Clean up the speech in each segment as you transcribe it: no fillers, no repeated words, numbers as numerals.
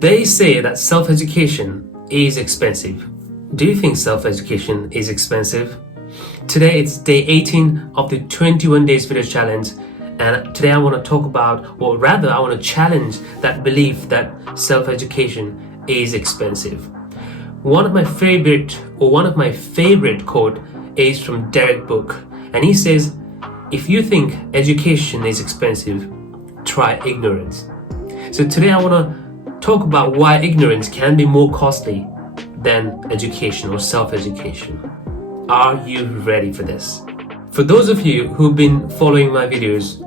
They say that self-education is expensive. Do you think self-education is expensive? Today it's day 18 of the 21 days video challenge, and today I want to talk about, or rather I want to challenge that belief that self-education is expensive. One of my favorite quote is from Derek Book, and he says, if you think education is expensive, try ignorance. So today I want to talk about why ignorance can be more costly than education or self-education. Are you ready for this? For those of you who've been following my videos,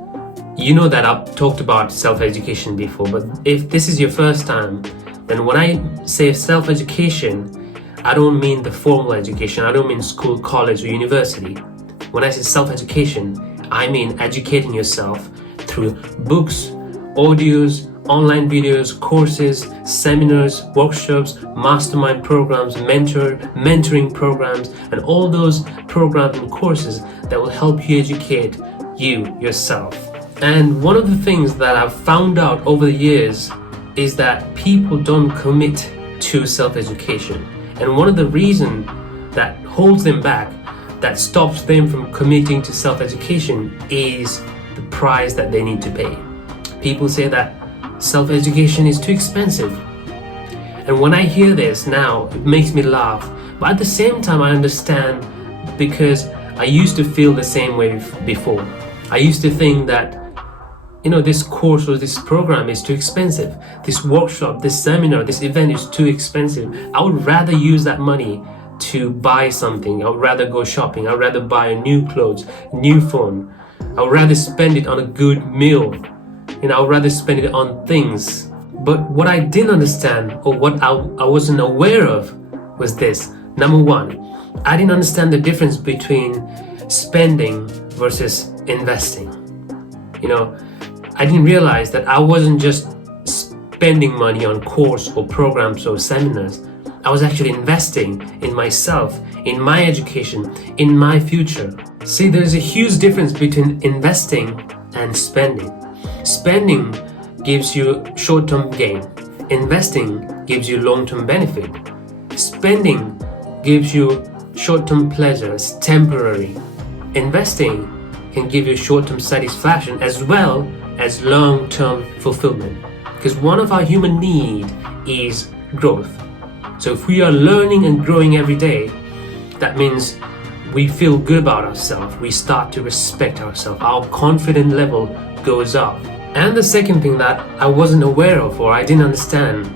you know that I've talked about self-education before, but if this is your first time, then when I say self-education, I don't mean the formal education. I don't mean school, college, or university. When I say self-education, I mean educating yourself through books, audios, online videos, courses, seminars, workshops, mastermind programs, mentoring programs, and all those programs and courses that will help you educate yourself. And one of the things that I've found out over the years is that people don't commit to self-education. And one of the reasons that holds them back, that stops them from committing to self-education, is the price that they need to pay. People say that self-education is too expensive. And when I hear this now, it makes me laugh. But at the same time, I understand, because I used to feel the same way before. I used to think that, this course or this program is too expensive. This workshop, this seminar, this event is too expensive. I would rather use that money to buy something. I would rather go shopping. I would rather buy new clothes, new phone. I would rather spend it on a good meal. I would rather spend it on things. But what I didn't understand, or what I wasn't aware of, was this. Number one, I didn't understand the difference between spending versus investing. I didn't realize that I wasn't just spending money on course or programs or seminars. I was actually investing in myself, in my education, in my future. See, there's a huge difference between investing and spending. Spending gives you short-term gain. Investing gives you long-term benefit. Spending gives you short-term pleasure, it's temporary. Investing can give you short-term satisfaction as well as long-term fulfillment. Because one of our human needs is growth. So if we are learning and growing every day, that means we feel good about ourselves. We start to respect ourselves. Our confidence level goes up. And the second thing that I wasn't aware of, or I didn't understand,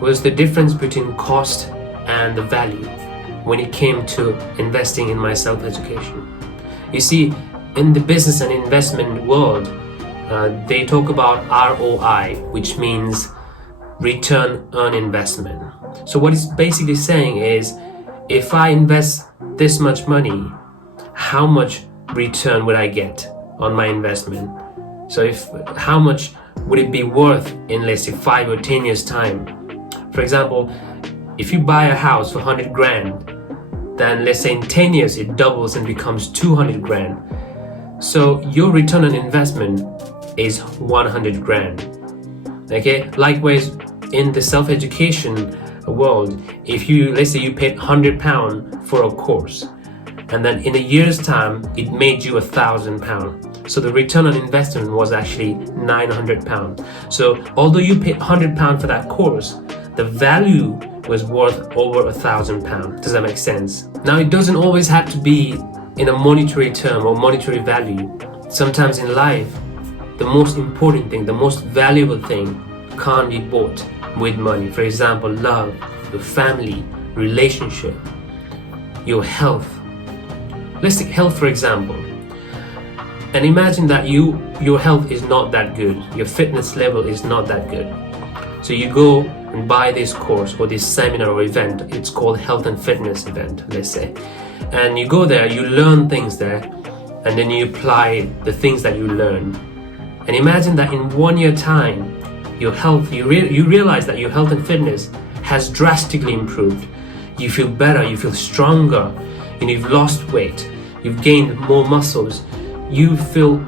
was the difference between cost and the value when it came to investing in my self-education. You see, in the business and investment world, they talk about ROI, which means return on investment. So what it's basically saying is, if I invest this much money, how much return would I get on my investment? So how much would it be worth in, let's say, 5 or 10 years time? For example, if you buy a house for 100 grand, then let's say in 10 years it doubles and becomes 200 grand. So your return on investment is 100 grand. Okay, likewise in the self-education world, if let's say you paid £100 for a course, and then in a year's time it made you £1,000. So the return on investment was actually £900. So although you paid £100 for that course, the value was worth over £1,000. Does that make sense? Now, it doesn't always have to be in a monetary term or monetary value. Sometimes in life, the most important thing, the most valuable thing can't be bought with money. For example, love, your family, relationship, your health. Let's take health for example. And imagine that your health is not that good. Your fitness level is not that good. So you go and buy this course or this seminar or event. It's called health and fitness event, let's say. And you go there, you learn things there, and then you apply the things that you learn. And imagine that in 1 year time, your health, you realize that your health and fitness has drastically improved. You feel better, you feel stronger, and you've lost weight, you've gained more muscles, you feel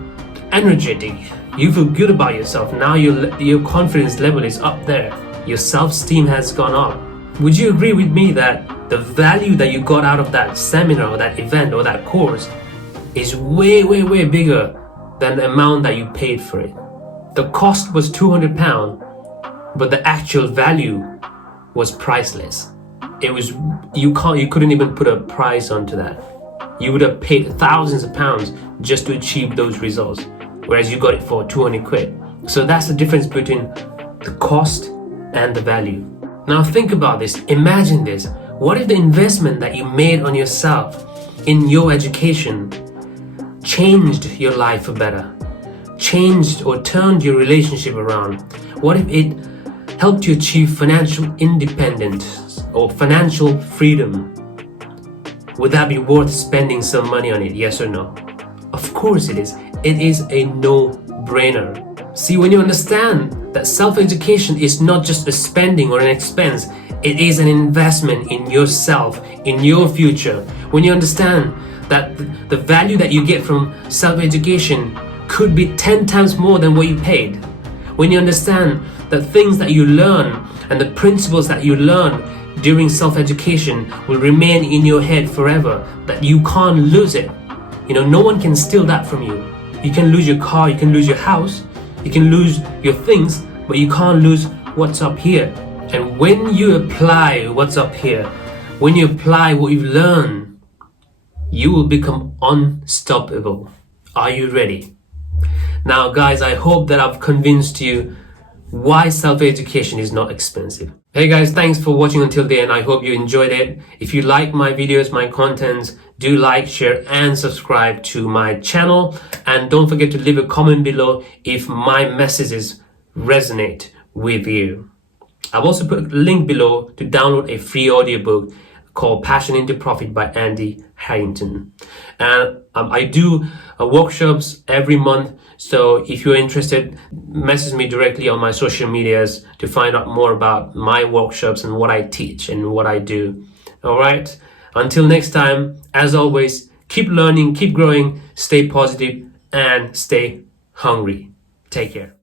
energetic, you feel good about yourself. Now your confidence level is up there. your self-esteem has gone up. Would you agree with me that the value that you got out of that seminar or that event or that course is way, way, way bigger than the amount that you paid for it? The cost was £200, but the actual value was priceless. It was, you couldn't even put a price onto that. You would have paid thousands of pounds just to achieve those results, whereas you got it for 200 quid. So that's the difference between the cost and the value. Now think about this. Imagine this. What if the investment that you made on yourself in your education changed your life for better? Changed or turned your relationship around? What if it helped you achieve financial independence or financial freedom? Would that be worth spending some money on it? Yes or no? Of course it is. It is a no-brainer. See, when you understand that self-education is not just a spending or an expense, it is an investment in yourself, in your future. When you understand that the value that you get from self-education could be 10 times more than what you paid. When you understand that things that you learn and the principles that you learn during self-education will remain in your head forever, that you can't lose it. No one can steal that from you. You can lose your car, you can lose your house, you can lose your things, but you can't lose what's up here. And when you apply what's up here, when you apply what you've learned, you will become unstoppable. Are you ready? Now guys, I hope that I've convinced you why self-education is not expensive. Hey guys, thanks for watching until the end. I hope you enjoyed it. If you like my videos, my contents, do like, share and subscribe to my channel. And don't forget to leave a comment below if my messages resonate with you. I've also put a link below to download a free audiobook called Passion into Profit by Andy Harrington. And I do workshops every month. So if you're interested, message me directly on my social medias to find out more about my workshops and what I teach and what I do. All right. Until next time, as always, keep learning, keep growing, stay positive and stay hungry. Take care.